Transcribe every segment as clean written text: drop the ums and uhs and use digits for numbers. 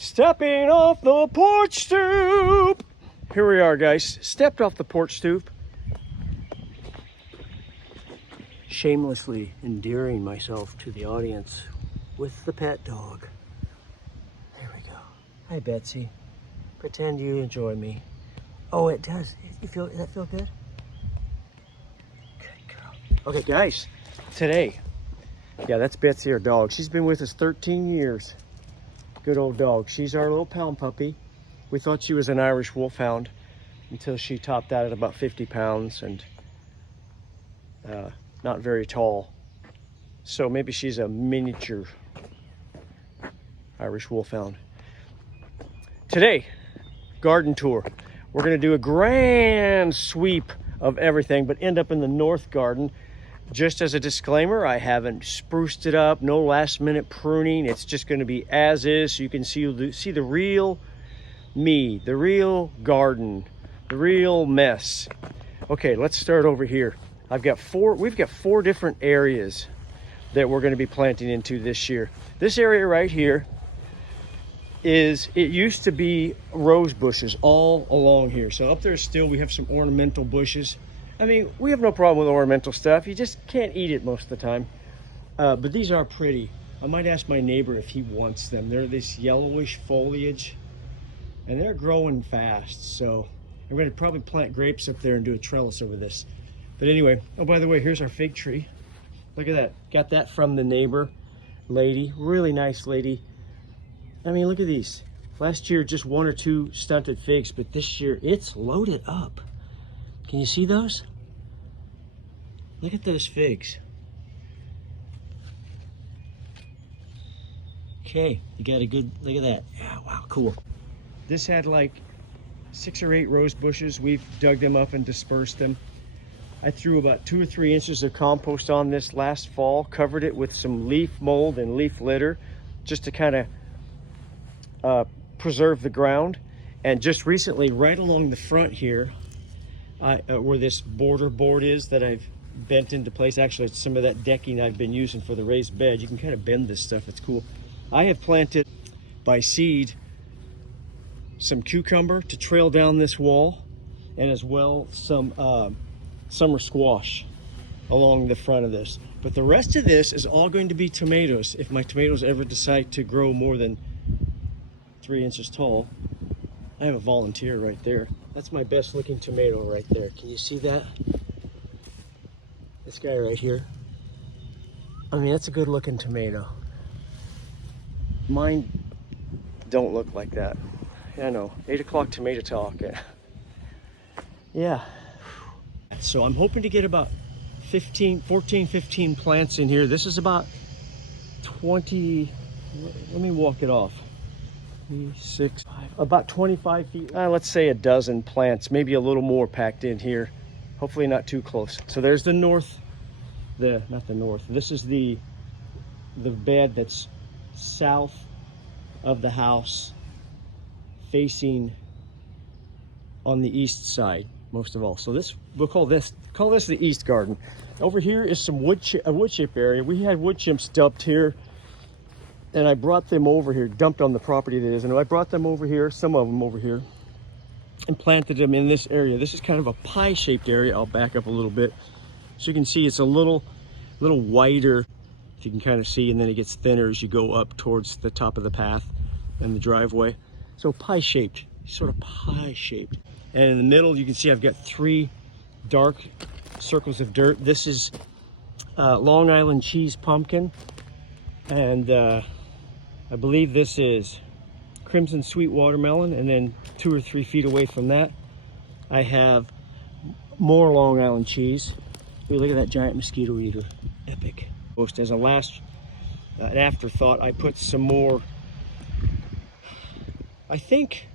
Stepping off the porch stoop. Here we are, guys. Stepped off the porch stoop. Shamelessly endearing myself to the audience with the pet dog. There we go. Hi, Betsy. Pretend you enjoy me. Oh, it does. Does that feel good? Good girl. Okay, guys. Today, yeah, that's Betsy, our dog. She's been with us 13 years. Good old dog. She's our little pound puppy. We thought she was an Irish wolfhound until she topped out at about 50 pounds and not very tall. So maybe she's a miniature Irish wolfhound. Today, garden tour. We're gonna do a grand sweep of everything, but end up in the north garden. Just as a disclaimer, I haven't spruced it up, no last minute pruning. It's just gonna be as is, so you can see the real me, the real garden, the real mess. Okay, let's start over here. We've got four different areas that we're gonna be planting into this year. This area right here it used to be rose bushes all along here. So up there still we have some ornamental bushes. I mean, we have no problem with ornamental stuff. You just can't eat it most of the time. But these are pretty. I might ask my neighbor if he wants them. They're this yellowish foliage and they're growing fast. So I'm gonna probably plant grapes up there and do a trellis over this. But anyway, oh, by the way, here's our fig tree. Look at that. Got that from the neighbor lady. Really nice lady. I mean, look at these. Last year, just 1 or 2 stunted figs, but this year it's loaded up. Can you see those? Look at those figs. Okay, you got a good, look at that. Yeah, wow, cool. This had like 6 or 8 rose bushes. We've dug them up and dispersed them. I threw about 2 or 3 inches of compost on this last fall, covered it with some leaf mold and leaf litter, just to kind of preserve the ground. And just recently, right along the front here, where this border board is that I've bent into place. Actually, it's some of that decking I've been using for the raised bed. You can kind of bend this stuff. It's cool. I have planted by seed some cucumber to trail down this wall, and as well some summer squash along the front of this. But the rest of this is all going to be tomatoes. If my tomatoes ever decide to grow more than 3 inches tall. I have a volunteer right there. That's my best looking tomato right there. Can you see that? This guy right here. I mean, that's a good looking tomato. Mine don't look like that. I know, 8 o'clock tomato talk. Yeah. So I'm hoping to get about 15 plants in here. This is about 20, let me walk it off. 6, 5, about 25 feet. Let's say a dozen plants, maybe a little more packed in here. Hopefully not too close. So there's the north, not the north. This is the bed that's south of the house, facing on the east side most of all. So this, we'll call this the east garden. Over here is some wood chip area. We had wood chips dumped here, and I brought them over here, dumped on the property that is, and I brought them over here, some of them over here, and planted them in this area. This is kind of a pie-shaped area. I'll back up a little bit. So you can see it's a little wider, if you can kind of see, and then it gets thinner as you go up towards the top of the path and the driveway. So pie-shaped, sort of pie-shaped. And in the middle, you can see I've got 3 dark circles of dirt. This is Long Island cheese pumpkin, and I believe this is crimson sweet watermelon. And then 2 or 3 feet away from that, I have more Long Island cheese. Ooh, look at that giant mosquito eater, epic. As a last, an afterthought, I put some more, I think,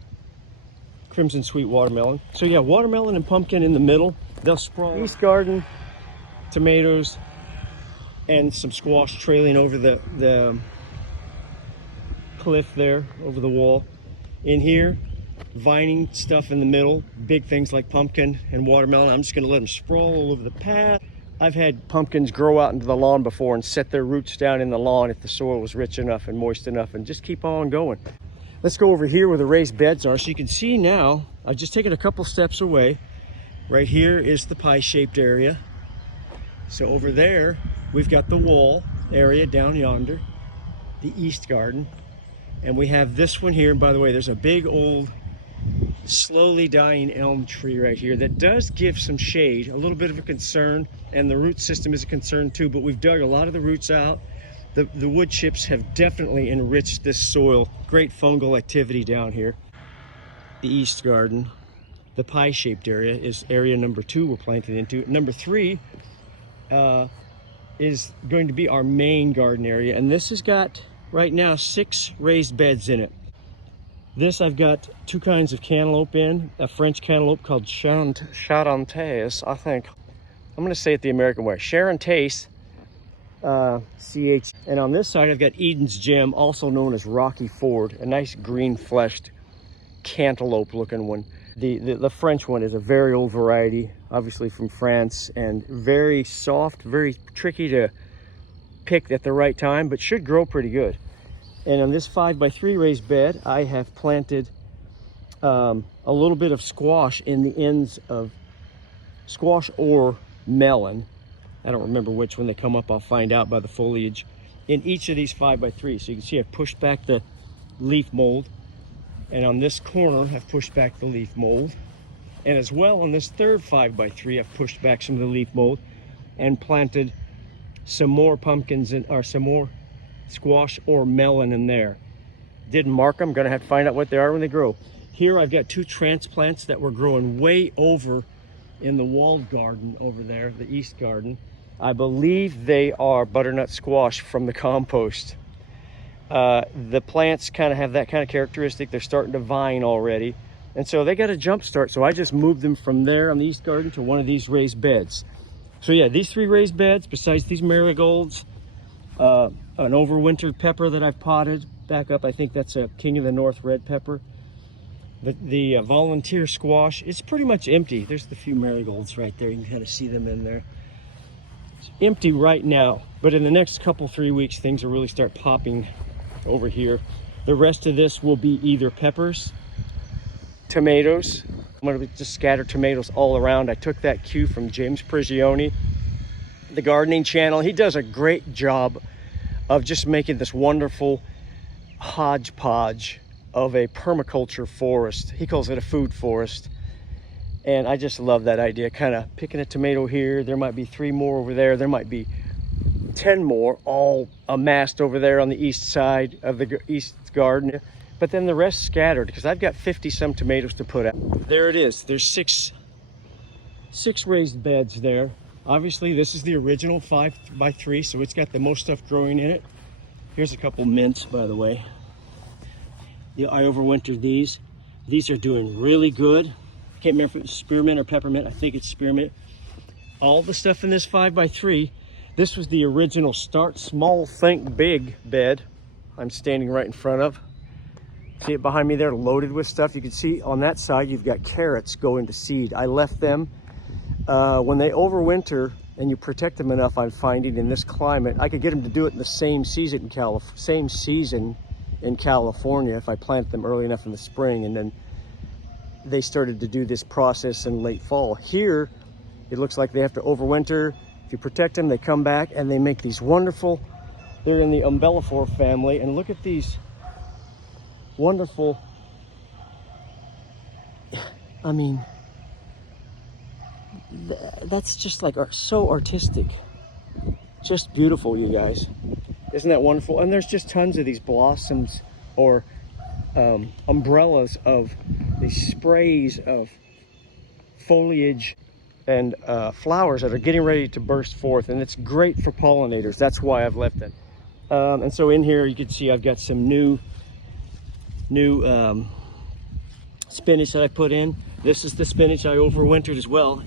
crimson sweet watermelon. So yeah, watermelon and pumpkin in the middle. They'll sprawl. East garden, tomatoes, and some squash trailing over the cliff there, over the wall. In here, vining stuff in the middle, big things like pumpkin and watermelon. I'm just gonna let them sprawl all over the path. I've had pumpkins grow out into the lawn before and set their roots down in the lawn if the soil was rich enough and moist enough, and just keep on going. Let's go over here where the raised beds are. So you can see now, I've just taken a couple steps away. Right here is the pie-shaped area. So over there, we've got the wall area down yonder, the east garden. And we have this one here. And by the way, there's a big old slowly dying elm tree right here that does give some shade, a little bit of a concern, and the root system is a concern too, but we've dug a lot of the roots out. The wood chips have definitely enriched this soil. Great fungal activity down here. The east garden, the pie-shaped area, is area number 2 we're planting into. Number 3 is going to be our main garden area, and this has got right now 6 raised beds in it. This I've got 2 kinds of cantaloupe in, a French cantaloupe called Charentais, I think. I'm gonna say it the American way, Charentais, CH. And on this side I've got Eden's Gem, also known as Rocky Ford, a nice green fleshed cantaloupe looking one. The French one is a very old variety, obviously from France, and very soft, very tricky to pick at the right time, but should grow pretty good. And on this 5x3 raised bed, I have planted a little bit of squash in the ends of squash or melon. I don't remember which when they come up, I'll find out by the foliage. In each of these 5x3. So you can see I've pushed back the leaf mold. And on this corner, I've pushed back the leaf mold. And as well on this third 5x3, I've pushed back some of the leaf mold and planted some more pumpkins or some more squash or melon in there. Didn't mark them, gonna have to find out what they are when they grow. Here I've got 2 transplants that were growing way over in the walled garden over there, the east garden. I believe they are butternut squash from the compost. The plants kind of have that kind of characteristic. They're starting to vine already. And so they got a jump start. So I just moved them from there on the east garden to one of these raised beds. So yeah, these 3 raised beds, besides these marigolds, an overwintered pepper that I've potted back up. I think that's a King of the North red pepper. The volunteer squash, it's pretty much empty. There's the few marigolds right there. You can kind of see them in there. It's empty right now, but in the next couple, 3 weeks, things will really start popping over here. The rest of this will be either peppers, tomatoes. I'm gonna just scatter tomatoes all around. I took that cue from James Prigioni, the gardening channel. He does a great job of just making this wonderful hodgepodge of a permaculture forest. He calls it a food forest. And I just love that idea, kind of picking a tomato here. There might be 3 more over there. There might be 10 more all amassed over there on the east side of the east garden. But then the rest scattered because I've got 50 some tomatoes to put out. There it is. There's six raised beds there. Obviously this is the original 5x3, so it's got the most stuff growing in it. Here's a couple mints, by the way. I overwintered these. These are doing really good. Can't remember if it was spearmint or peppermint. I think it's spearmint. All the stuff in this 5x3, this was the original Start Small, Think Big bed I'm standing right in front of. See it behind me there, loaded with stuff. You can see on that side, you've got carrots going to seed. I left them. When they overwinter and you protect them enough, I'm finding in this climate, I could get them to do it in the same season in California if I planted them early enough in the spring, and then they started to do this process in late fall. Here, it looks like they have to overwinter. If you protect them, they come back and they make these wonderful, they're in the umbelliflor family, and look at these wonderful, I mean, that's just like so artistic. Just beautiful, you guys. Isn't that wonderful? And there's just tons of these blossoms or umbrellas of these sprays of foliage and flowers that are getting ready to burst forth, and it's great for pollinators. That's why I've left it. And so in here you can see I've got some new spinach that I put in. This is the spinach I overwintered as well,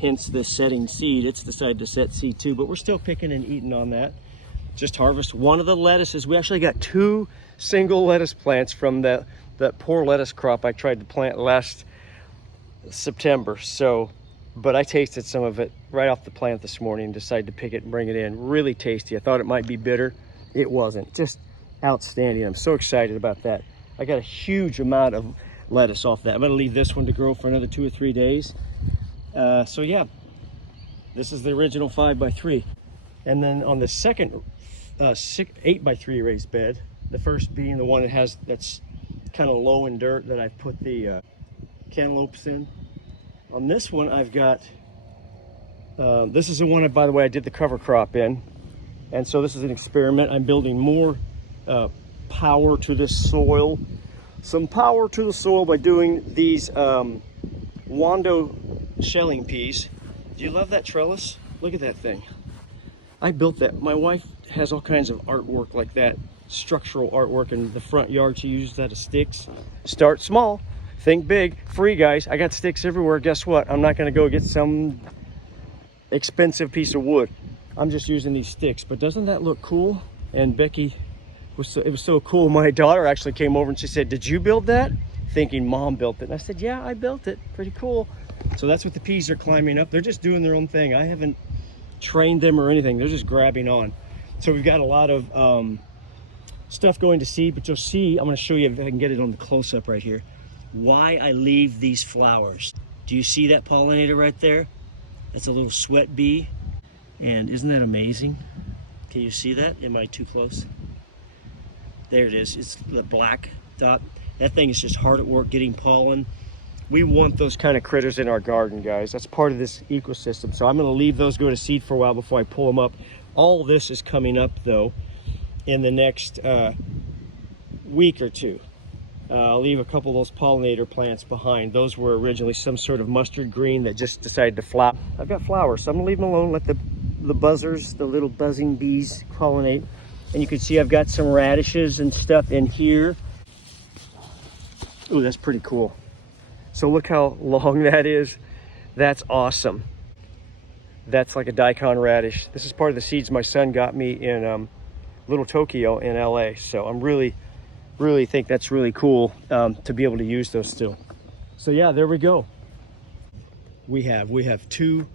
hence the setting seed. It's decided to set seed too, but we're still picking and eating on that. Just harvest one of the lettuces. We actually got 2 single lettuce plants from that poor lettuce crop I tried to plant last September. So, but I tasted some of it right off the plant this morning and decided to pick it and bring it in. Really tasty. I thought it might be bitter. It wasn't. Just outstanding. I'm so excited about that. I got a huge amount of lettuce off that. I'm gonna leave this one to grow for another 2 or 3 days. So yeah, this is the original 5x3. And then on the second 8x3 raised bed, the first being the one that's kind of low in dirt that I've put the cantaloupes in. On this one, I've got, this is the one, by the way, I did the cover crop in. And so this is an experiment. I'm building more power to this soil. Some power to the soil by doing these Wando shelling peas. Do you love that trellis? Look at that thing. I built that. My wife has all kinds of artwork like that, structural artwork in the front yard. She uses that as sticks. Start small, think big. Free, guys. I got sticks everywhere. Guess what? I'm not going to go get some expensive piece of wood. I'm just using these sticks. But doesn't that look cool? And Becky, it was so cool. My daughter actually came over and she said, "Did you build that?" Thinking Mom built it. And I said, "Yeah, I built it. Pretty cool." So that's what the peas are climbing up. They're just doing their own thing. I haven't trained them or anything. They're just grabbing on. So we've got a lot of stuff going to seed, but you'll see, I'm going to show you if I can get it on the close-up right here, why I leave these flowers. Do you see that pollinator right there? That's a little sweat bee. And isn't that amazing? Can you see that? Am I too close? There it is. It's the black dot. That thing is just hard at work getting pollen. We want those kind of critters in our garden, guys. That's part of this ecosystem. So I'm going to leave those go to seed for a while before I pull them up. All this is coming up, though, in the next week or two. I'll leave a couple of those pollinator plants behind. Those were originally some sort of mustard green that just decided to flop. I've got flowers, so I'm going to leave them alone, let the buzzers, the little buzzing bees, pollinate. And you can see I've got some radishes and stuff in here. Ooh, that's pretty cool. So look how long that is. That's awesome. That's like a daikon radish. This is part of the seeds my son got me in Little Tokyo in LA. So I'm really think that's really cool to be able to use those still. So yeah, there we go. We have 2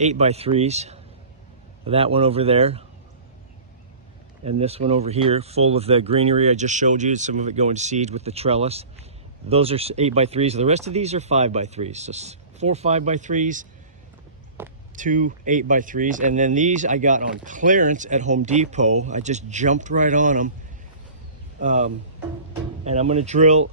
8x3s. That one over there. And this one over here, full of the greenery I just showed you. Some of it going to seed with the trellis. Those are 8x3s. The rest of these are 5x3s. So 4 5x3s, 2 8x3s. And then these I got on clearance at Home Depot. I just jumped right on them. And I'm going to drill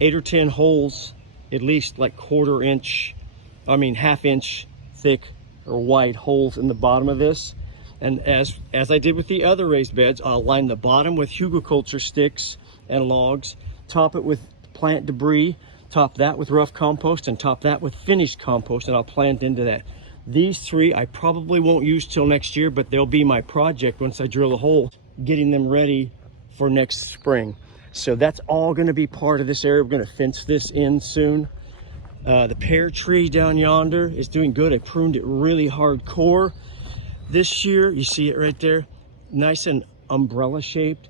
8 or 10 holes, at least like half inch thick or wide holes in the bottom of this. And as I did with the other raised beds, I'll line the bottom with hugelkultur sticks and logs, top it with plant debris, top that with rough compost, and top that with finished compost, and I'll plant into that. These 3 I probably won't use till next year, but they'll be my project once I drill a hole, getting them ready for next spring. So that's all going to be part of this area. We're going to fence this in soon. The pear tree down yonder is doing good. I pruned it really hardcore this year. You see it right there, nice and umbrella shaped.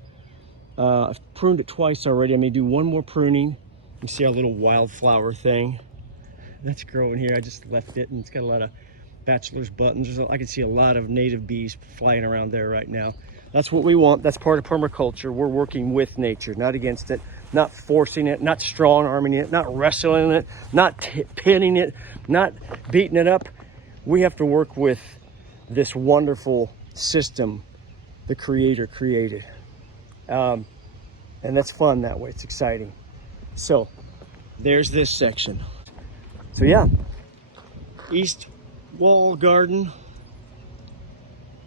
I've pruned it twice already. I may do one more pruning. You see our little wildflower thing that's growing here. I just left it, and it's got a lot of bachelor's buttons. I can see a lot of native bees flying around there right now. That's what we want. That's part of permaculture. We're working with nature, not against it, not forcing it, not strong arming it, not wrestling it, not pinning it, not beating it up. We have to work with this wonderful system the Creator created. And that's fun that way. It's exciting. So there's this section. So yeah, east wall garden,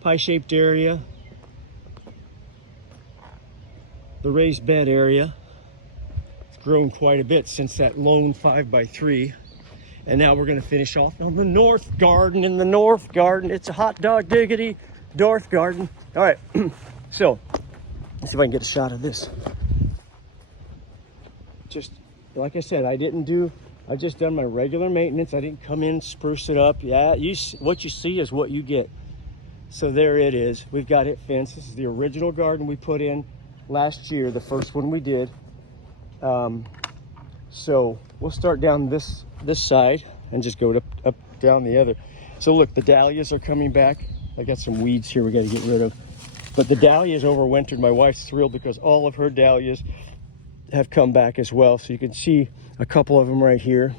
pie-shaped area, the raised bed area. It's grown quite a bit since that lone 5x3. And now we're going to finish off on the north garden. In the north garden, it's a hot dog diggity north garden. All right, so let's see if I can get a shot of this. Just like I said, I've just done my regular maintenance. I didn't come in, spruce it up. Yeah, what you see is what you get. So there it is. We've got it fenced. This is the original garden we put in last year, the first one we did. So we'll start down this side and just go up down the other. So look, the dahlias are coming back. I got some weeds here we got to get rid of. But the dahlias overwintered. My wife's thrilled because all of her dahlias have come back as well. So you can see a couple of them right here.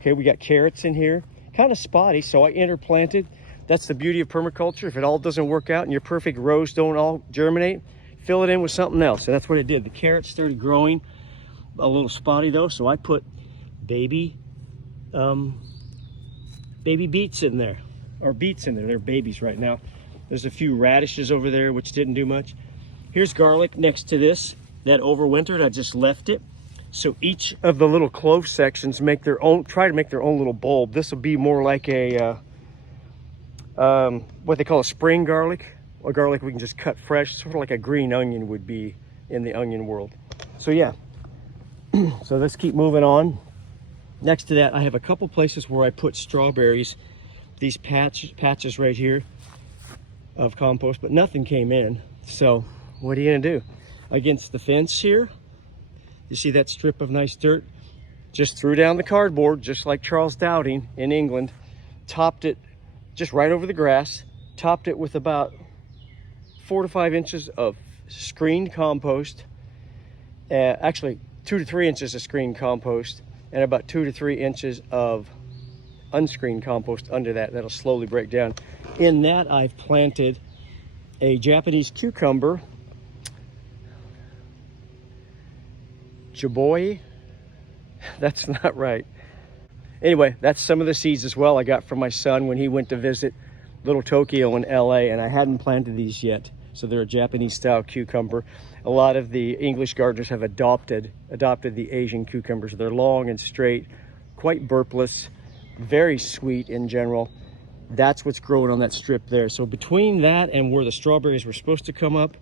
Okay, we got carrots in here, kind of spotty, so I interplanted. That's the beauty of permaculture. If it all doesn't work out and your perfect rows don't all germinate, fill it in with something else. And that's what I did. The carrots started growing a little spotty though, so I put baby beets in there, or beets in there. They're babies right now. There's a few radishes over there which didn't do much. Here's garlic next to this that overwintered. I just left it. So each of the little clove sections make their own, try to make their own little bulb. This will be more like a what they call a spring garlic, or garlic we can just cut fresh, sort of like a green onion would be in the onion world. So yeah, so let's keep moving on. Next to that, I have a couple places where I put strawberries, these patches right here of compost, but nothing came in. So what are you gonna do? Against the fence here, you see that strip of nice dirt? Just threw down the cardboard, just like Charles Dowding in England, topped it just right over the grass, topped it with about 4 to 5 inches of screened compost, actually 2 to 3 inches of screened compost, and about 2 to 3 inches of unscreened compost under that. That'll slowly break down. In that, I've planted a Japanese cucumber, Jaboi. That's not right. Anyway, that's some of the seeds as well I got from my son when he went to visit Little Tokyo in LA, and I hadn't planted these yet. So they're a Japanese style cucumber. A lot of the English gardeners have adopted the Asian cucumbers. They're long and straight, quite burpless, very sweet in general. That's what's growing on that strip there. So between that and where the strawberries were supposed to come up,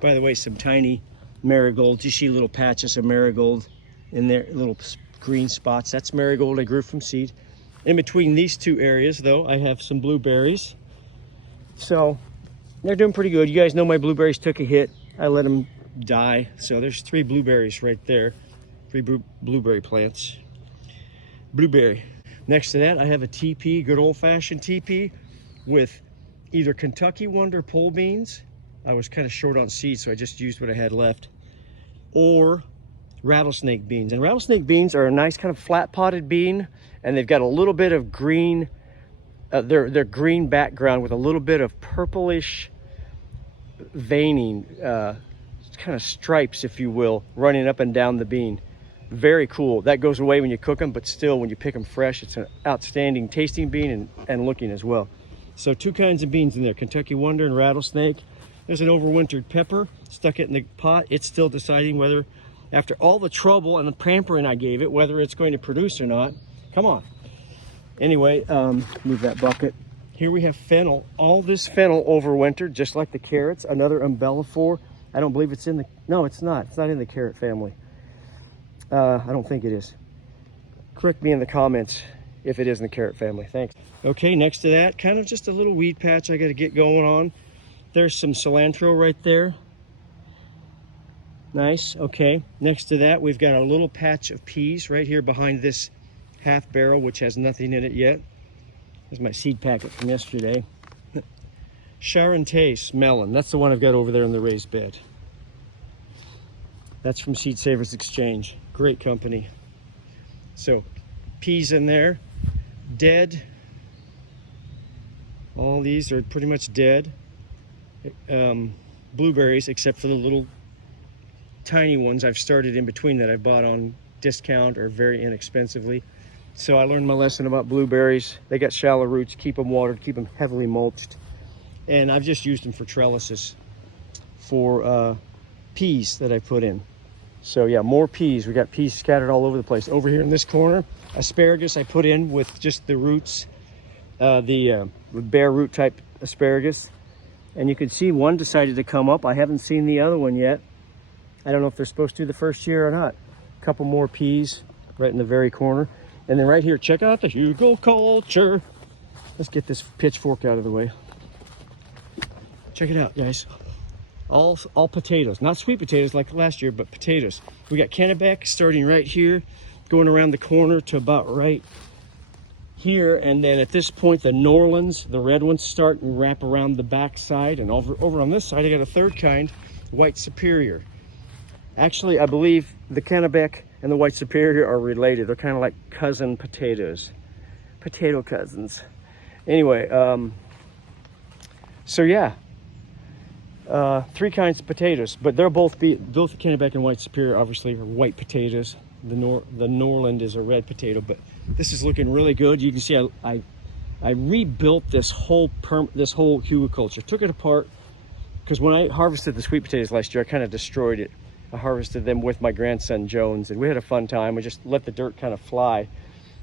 by the way, some tiny marigolds. You see little patches of marigold in there, little green spots. That's marigold I grew from seed. In between these two areas though, I have some blueberries. So they're doing pretty good. You guys know my blueberries took a hit. I let them die. So there's 3 blueberries right there. 3 blueberry plants. Blueberry. Next to that, I have a TP, good old-fashioned TP with either Kentucky Wonder pole beans. I was kind of short on seeds, so I just used what I had left. Or rattlesnake beans. And rattlesnake beans are a nice kind of flat-potted bean, and they've got a little bit of green, they're green background with a little bit of purplish veining, kind of stripes, if you will, running up and down the bean. Very cool. That goes away when you cook them, but still when you pick them fresh, it's an outstanding tasting bean and looking as well. So 2 kinds of beans in there, Kentucky Wonder and rattlesnake. There's an overwintered pepper, stuck it in the pot. It's still deciding whether, after all the trouble and the pampering I gave it, whether it's going to produce or not. Come on. Anyway, move that bucket. Here we have fennel. All this fennel overwintered, just like the carrots. Another umbelliflor. I don't believe it's in the, no, it's not. It's not in the carrot family. I don't think it is. Correct me in the comments if it is in the carrot family. Thanks. Okay, next to that, kind of just a little weed patch I got to get going on. There's some cilantro right there. Nice. Okay, next to that, we've got a little patch of peas right here behind this half barrel, which has nothing in it yet. There's my seed packet from yesterday. Charentais melon. That's the one I've got over there in the raised bed. That's from Seed Savers Exchange. Great company. So, peas in there. Dead. All these are pretty much dead. Blueberries, except for the little tiny ones I've started in between that I bought on discount or very inexpensively. So I learned my lesson about blueberries. They got shallow roots, keep them watered, keep them heavily mulched. And I've just used them for trellises for peas that I put in. So yeah, more peas. We got peas scattered all over the place. Over here in this corner, asparagus I put in with just the roots, the bare root type asparagus. And you can see one decided to come up. I haven't seen the other one yet. I don't know if they're supposed to the first year or not. A couple more peas right in the very corner. And then right here, check out the hugelkultur. Let's get this pitchfork out of the way. Check it out, guys. All potatoes, not sweet potatoes like last year, but potatoes. We got Kennebec starting right here, going around the corner to about right here, and then at this point the Norlands, the red ones, start and wrap around the back side, and over on this side I got a third kind, White Superior. Actually, I believe the Kennebec and the White Superior are related. They're kind of like cousin potatoes. Potato cousins. Anyway, so yeah. 3 kinds of potatoes, but they're both the Kennebec and White Superior obviously are white potatoes. The Norland is a red potato, but this is looking really good. You can see I rebuilt this whole hugelkultur. Took it apart because when I harvested the sweet potatoes last year, I kind of destroyed it. I harvested them with my grandson Jones, and we had a fun time. We just let the dirt kind of fly,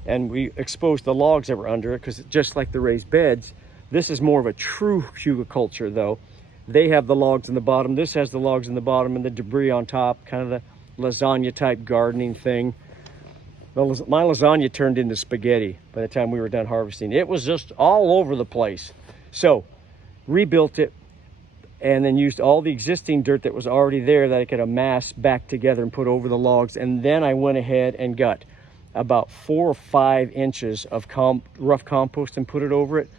and we exposed the logs that were under it, because just like the raised beds, this is more of a true hugelkultur though. They have the logs in the bottom. This has the logs in the bottom and the debris on top, kind of the lasagna type gardening thing. Well, my lasagna turned into spaghetti by the time we were done harvesting. It was just all over the place. So rebuilt it, and then used all the existing dirt that was already there that I could amass back together and put over the logs. And then I went ahead and got about 4 or 5 inches of rough compost and put it over it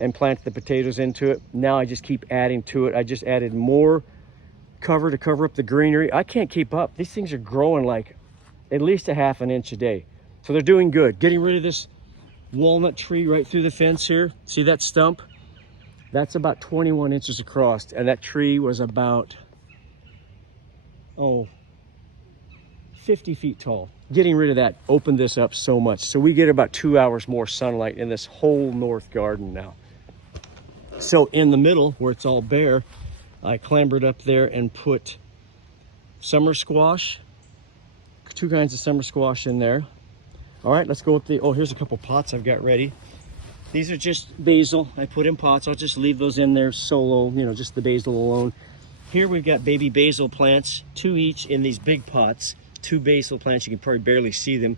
and planted the potatoes into it. Now I just keep adding to it. I just added more cover to cover up the greenery. I can't keep up. These things are growing like at least a ½ an inch a day. So they're doing good. Getting rid of this walnut tree right through the fence here. See that stump? That's about 21 inches across, and that tree was about 50 feet tall. Getting rid of that opened this up so much. So we get about 2 hours more sunlight in this whole north garden now. So in the middle, where it's all bare, I clambered up there and put summer squash, 2 kinds of summer squash in there. All right, let's go with here's a couple pots I've got ready. These are just basil I put in pots. I'll just leave those in there solo, just the basil alone. Here we've got baby basil plants, 2 each in these big pots. 2 basil plants, you can probably barely see them.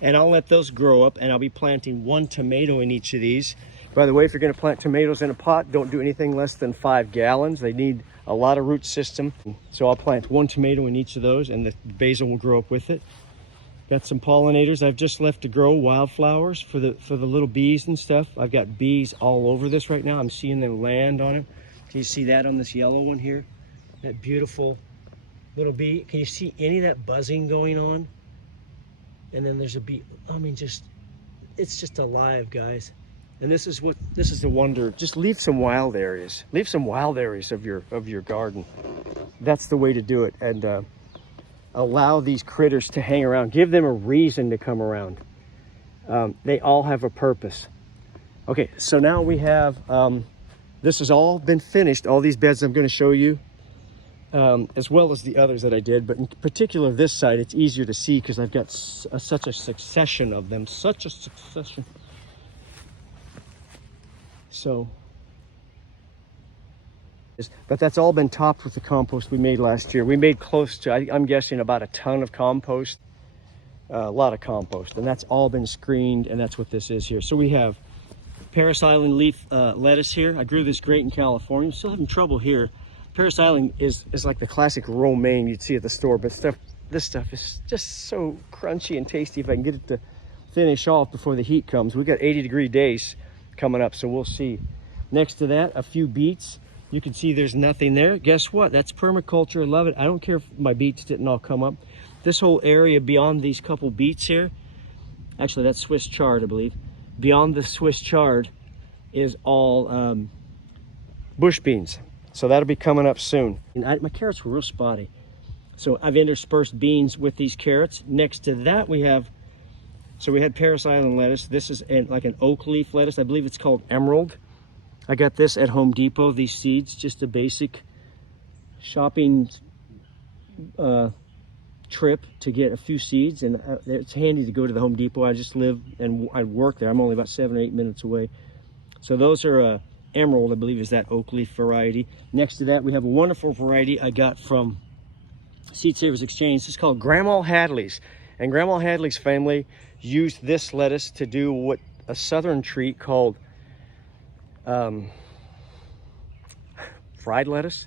And I'll let those grow up, and I'll be planting 1 tomato in each of these. By the way, if you're gonna plant tomatoes in a pot, don't do anything less than 5 gallons. They need a lot of root system. So I'll plant 1 tomato in each of those, and the basil will grow up with it. Got some pollinators I've just left to grow, wildflowers for the little bees and stuff. I've got bees all over this right now. I'm seeing them land on it. Can you see that on this yellow one here? That beautiful little bee. Can you see any of that buzzing going on? And then there's a bee. I mean, it's just alive, guys. And this is the wonder. Just leave some wild areas. Leave some wild areas of your garden. That's the way to do it. And allow these critters to hang around. Give them a reason to come around. They all have a purpose. Okay, so now we have, this has all been finished. All these beds I'm going to show you, as well as the others that I did. But in particular, this side, it's easier to see because I've got such a succession of them. Such a succession. So, but that's all been topped with the compost we made last year. We made close to, I'm guessing, about a ton of compost, a lot of compost, and that's all been screened, and that's what this is here. So we have Paris Island leaf lettuce here. I grew this great in California. I'm still having trouble here. Paris Island is like the classic romaine you'd see at the store, but this stuff is just so crunchy and tasty if I can get it to finish off before the heat comes. We've got 80-degree days coming up, so we'll see. Next to that, a few beets. You can see there's nothing there. Guess what? That's permaculture. I love it. I don't care if my beets didn't all come up. This whole area beyond these couple beets here, actually that's Swiss chard, I believe. Beyond the Swiss chard is all bush beans. So that'll be coming up soon. And my carrots were real spotty. So I've interspersed beans with these carrots. Next to that we have, so we had Paris Island lettuce. This is like an oak leaf lettuce. I believe it's called Emerald. I got this at Home Depot, these seeds, just a basic shopping trip to get a few seeds, and it's handy to go to the Home Depot. I just live and I work there. I'm only about 7 or 8 minutes away. So those are Emerald, I believe, is that oak leaf variety. Next to that, we have a wonderful variety I got from Seed Savers Exchange. It's called Grandma Hadley's, and Grandma Hadley's family used this lettuce to do what a southern treat called fried lettuce.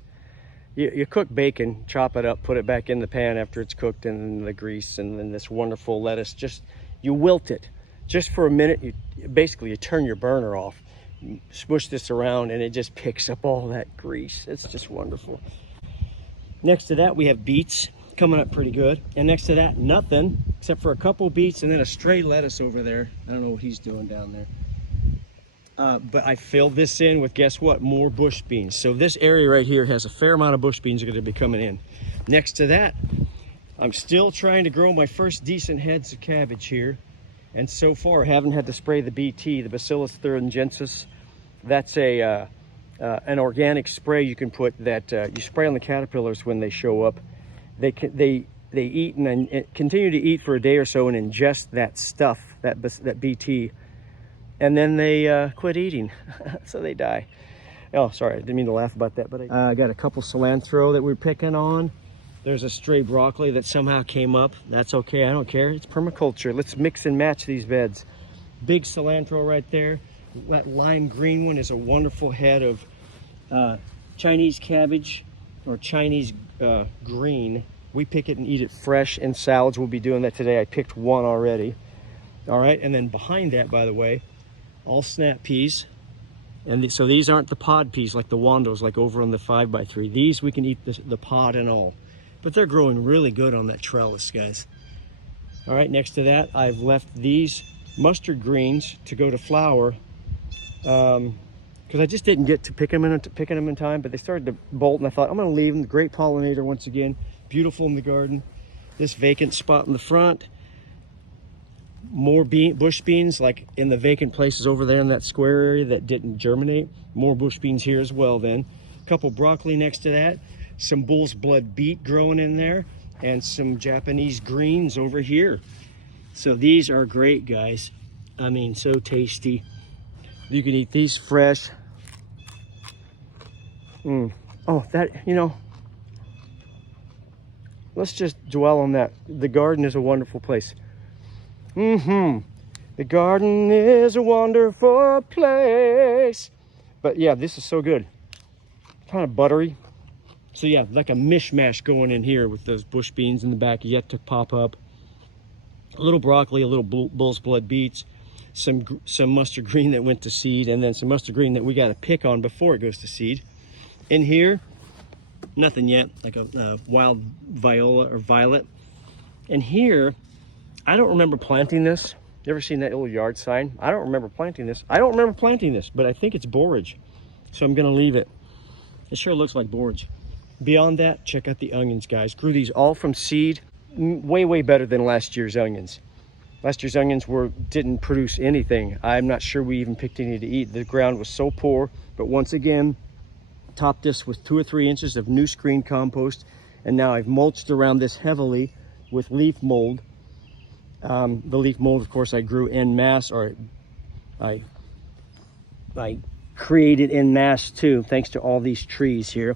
You cook bacon, chop it up, put it back in the pan after it's cooked in the grease, and then this wonderful lettuce, you wilt it just for a minute. You turn your burner off, smush this around, and it just picks up all that grease. It's just wonderful. Next to that, we have beets. coming up pretty good. And next to that, nothing except for a couple beets and then a stray lettuce over there. I don't know what he's doing down there. But I filled this in with, guess what, more bush beans. So this area right here has a fair amount of bush beans that are going to be coming in. Next to that, I'm still trying to grow my first decent heads of cabbage here. And so far, I haven't had to spray the BT, the Bacillus thuringiensis. That's an organic spray you can put that you spray on the caterpillars when they show up. They eat and continue to eat for a day or so and ingest that stuff, that BT. And then they quit eating, so they die. Oh, sorry, I didn't mean to laugh about that, but I got a couple cilantro that we're picking on. There's a stray broccoli that somehow came up. That's okay, I don't care. It's permaculture. Let's mix and match these beds. Big cilantro right there. That lime green one is a wonderful head of Chinese cabbage or Chinese green. We pick it and eat it fresh in salads. We'll be doing that today. I picked one already. All right, and then behind that, by the way, all snap peas. And so these aren't the pod peas like the Wandos, like over on the 5x3. These we can eat the pod and all. But they're growing really good on that trellis, guys. All right, next to that, I've left these mustard greens to go to flower because I just didn't get to picking them in time, but they started to bolt, and I thought, I'm gonna leave them. Great pollinator once again, beautiful in the garden. This vacant spot in the front, more bush beans like in the vacant places over there in that square area that didn't germinate. More bush beans here as well then. A couple broccoli next to that, some bull's blood beet growing in there, and some Japanese greens over here. So these are great, guys. I mean, so tasty. You can eat these fresh. Oh, that, you know, let's just dwell on that. The garden is a wonderful place. The garden is a wonderful place. But yeah, this is so good. Kind of buttery. So yeah, like a mishmash going in here with those bush beans in the back yet to pop up. A little broccoli, a little bull's blood beets, some mustard green that went to seed, and then some mustard green that we got to pick on before it goes to seed. In here, nothing yet, like a wild viola or violet. And here, I don't remember planting this. You ever seen that little yard sign? I don't remember planting this. I don't remember planting this, but I think it's borage. So I'm gonna leave it. It sure looks like borage. Beyond that, check out the onions, guys. Grew these all from seed. Way, way better than last year's onions. Last year's onions didn't produce anything. I'm not sure we even picked any to eat. The ground was so poor, but once again, topped this with 2 or 3 inches of new screen compost. And now I've mulched around this heavily with leaf mold. The leaf mold, of course, I grew en masse, or I created en masse too, thanks to all these trees here.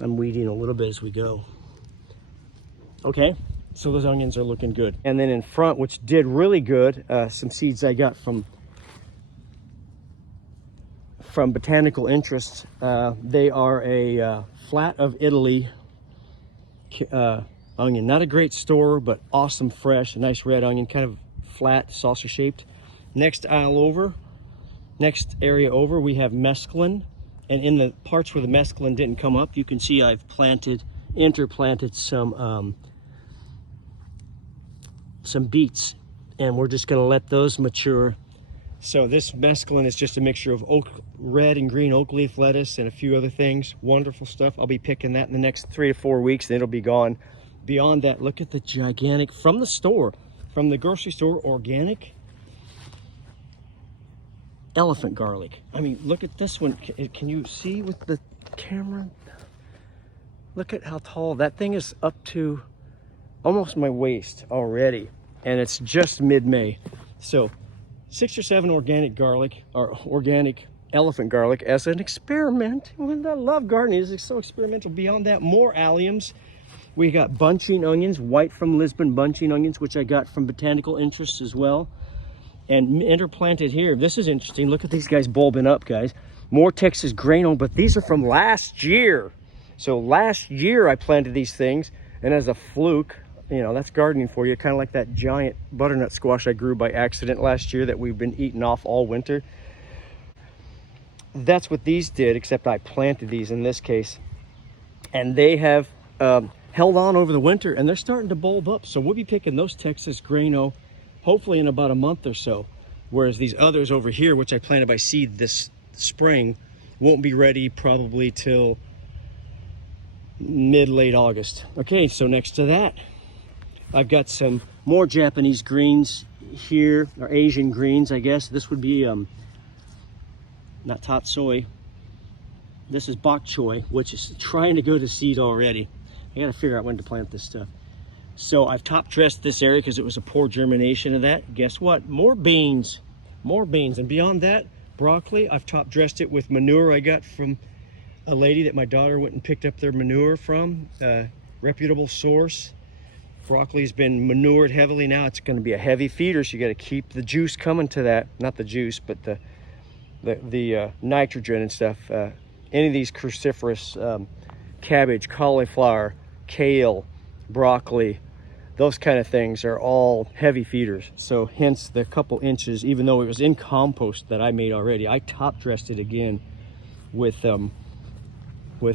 I'm weeding a little bit as we go. Okay, so those onions are looking good. And then in front, which did really good, some seeds I got from Botanical Interests. They are a Flat of Italy onion. Not a great store, but awesome fresh, nice red onion, kind of flat, saucer shaped. Next area over, we have mesclun. And in the parts where the mesclun didn't come up, you can see I've interplanted some beets, and we're just gonna let those mature. So this mesclun is just a mixture of red and green oak leaf lettuce and a few other things. Wonderful stuff. I'll be picking that in the next 3 to 4 weeks, then it'll be gone. Beyond that, look at the gigantic, from the grocery store, organic elephant garlic. I mean, look at this one. Can you see with the camera? Look at how tall. That thing is up to almost my waist already, and it's just mid-May. So 6 or 7 organic garlic, or organic elephant garlic as an experiment. I love gardening. It's so experimental. Beyond that, more alliums. We got bunching onions, white from Lisbon bunching onions, which I got from Botanical Interests as well. And interplanted here, this is interesting. Look at these guys bulbing up, guys. More Texas grano, but these are from last year. So last year I planted these things, and as a fluke, you know, that's gardening for you. Kind of like that giant butternut squash I grew by accident last year that we've been eating off all winter. That's what these did, except I planted these in this case. And they have held on over the winter, and they're starting to bulb up. So we'll be picking those Texas Grano hopefully in about a month or so. Whereas these others over here, which I planted by seed this spring, won't be ready probably till mid-late August. Okay, so next to that, I've got some more Japanese greens here, or Asian greens, I guess. This would be not tatsoi. This is bok choy, which is trying to go to seed already. I gotta figure out when to plant this stuff. So I've top dressed this area because it was a poor germination of that. Guess what? More beans, more beans. And beyond that, broccoli, I've top dressed it with manure I got from a lady that my daughter went and picked up their manure from, reputable source. Broccoli's been manured heavily now. It's going to be a heavy feeder, so you got to keep the juice coming to that. Not the juice, but the nitrogen and stuff. Any of these cruciferous, cabbage, cauliflower, kale, broccoli, those kind of things are all heavy feeders. So hence the couple inches, even though it was in compost that I made already, I top dressed it again with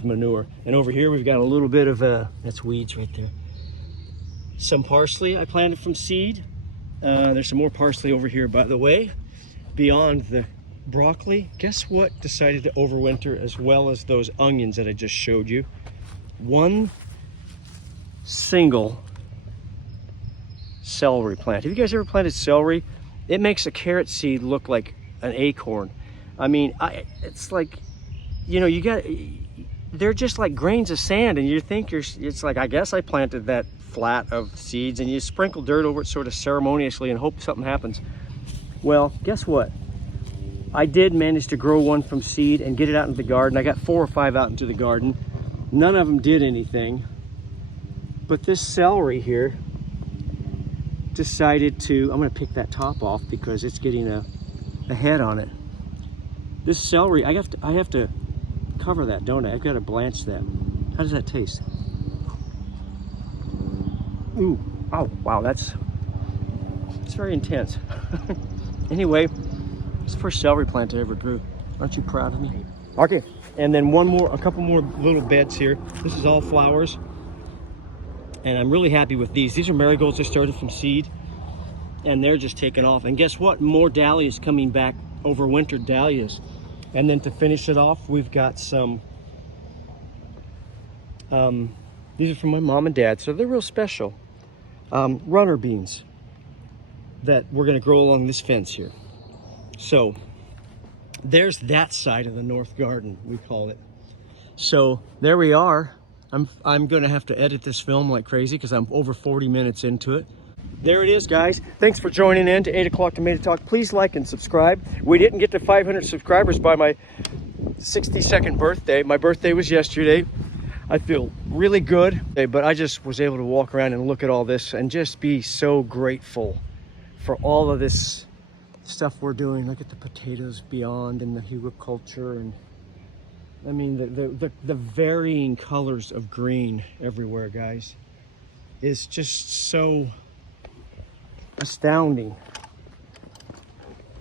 manure. And over here we've got a little bit of that's weeds right there. Some parsley I planted from seed. There's some more parsley over here, by the way. Beyond the broccoli, guess what decided to overwinter, as well as those onions that I just showed you? One single celery plant. Have you guys ever planted celery? It makes a carrot seed look like an acorn. I mean, it's like, you know, they're just like grains of sand, and you think it's like, I guess I planted that flat of seeds, and you sprinkle dirt over it sort of ceremoniously and hope something happens. Well, guess what? I did manage to grow one from seed and get it out into the garden. I got 4 or 5 out into the garden. None of them did anything. But this celery here decided to, I'm gonna pick that top off because it's getting a head on it. This celery, I have to cover that, don't I? I've got to blanch that. How does that taste? Ooh, oh, wow, it's very intense. Anyway, it's the first celery plant I ever grew. Aren't you proud of me? Okay, and then a couple more little beds here. This is all flowers. And I'm really happy with these. These are marigolds that started from seed, and they're just taking off. And guess what? More dahlias coming back, overwintered dahlias. And then to finish it off, we've got some, these are from my mom and dad, so they're real special. Runner beans that we're gonna grow along this fence here. So there's that side of the north garden, we call it. So there we are. I'm gonna have to edit this film like crazy because I'm over 40 minutes into it. There it is, guys. Thanks for joining in to 8 o'clock Tomato Talk. Please like and subscribe. We didn't get to 500 subscribers by my 62nd birthday. My birthday was yesterday. I feel really good, but I just was able to walk around and look at all this and just be so grateful for all of this stuff we're doing. Look at the potatoes beyond and the hugelkultur, and I mean the varying colors of green everywhere, guys, is just so astounding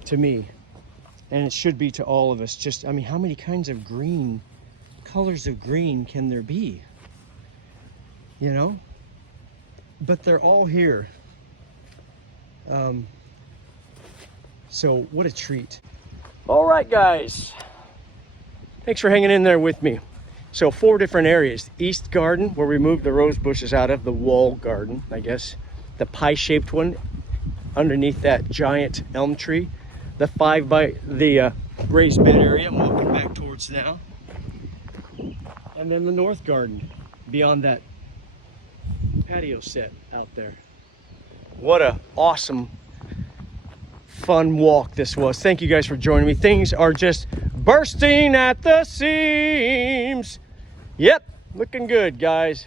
to me, and it should be to all of us. Just, I mean, how many kinds of green, colors of green can there be? You know, but they're all here. So what a treat. All right, guys, thanks for hanging in there with me. So 4 different areas: East Garden, where we moved the rose bushes out of the wall garden, I guess, the pie-shaped one underneath that giant elm tree, the raised bed area I'm walking back towards now, and then the north garden beyond that patio set out there. What a awesome, fun walk this was. Thank you guys for joining me. Things are just bursting at the seams. Yep, looking good, guys.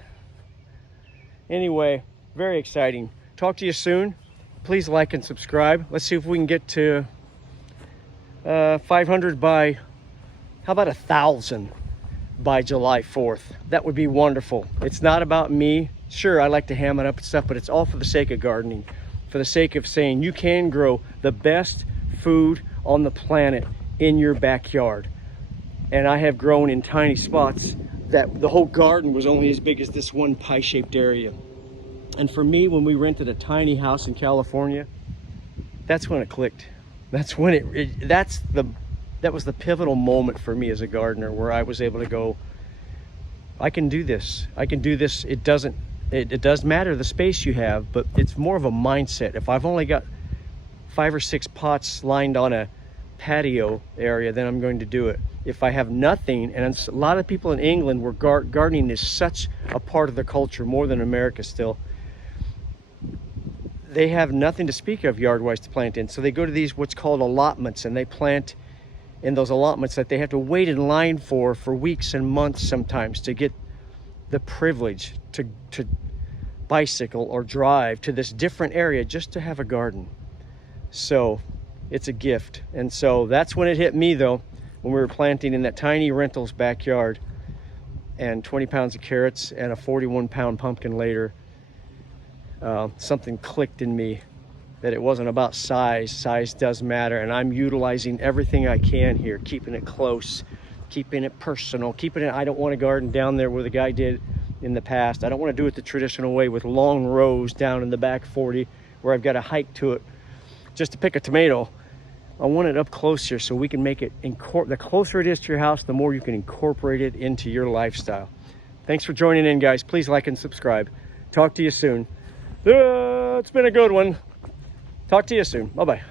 Anyway, very exciting. Talk to you soon. Please like and subscribe. Let's see if we can get to 500 by, how about 1,000 by July 4th? That would be wonderful. It's not about me. Sure, I like to ham it up and stuff, but it's all for the sake of gardening, for the sake of saying you can grow the best food on the planet in your backyard. And I have grown in tiny spots that the whole garden was only as big as this one pie-shaped area. And for me, when we rented a tiny house in California, that's when it clicked. That's when that was the pivotal moment for me as a gardener, where I was able to go, I can do this. I can do this. It does matter the space you have, but it's more of a mindset. If I've only got 5 or 6 pots lined on a patio area, then I'm going to do it. If I have nothing, and a lot of people in England where gardening is such a part of the culture, more than America still, they have nothing to speak of yard-wise to plant in. So they go to these what's called allotments, and they plant in those allotments that they have to wait in line for weeks and months sometimes to get the privilege to bicycle or drive to this different area just to have a garden. So it's a gift. And so that's when it hit me, though, when we were planting in that tiny rental's backyard, and 20 pounds of carrots and a 41-pound pumpkin later, something clicked in me that it wasn't about size. Size does matter, and I'm utilizing everything I can here, keeping it close, keeping it personal, I don't want to garden down there where the guy did in the past. I don't want to do it the traditional way with long rows down in the back 40 where I've got to hike to it just to pick a tomato. I want it up close here so we can make it, the closer it is to your house, the more you can incorporate it into your lifestyle. Thanks for joining in, guys. Please like and subscribe. Talk to you soon. It's been a good one. Talk to you soon. Bye-bye.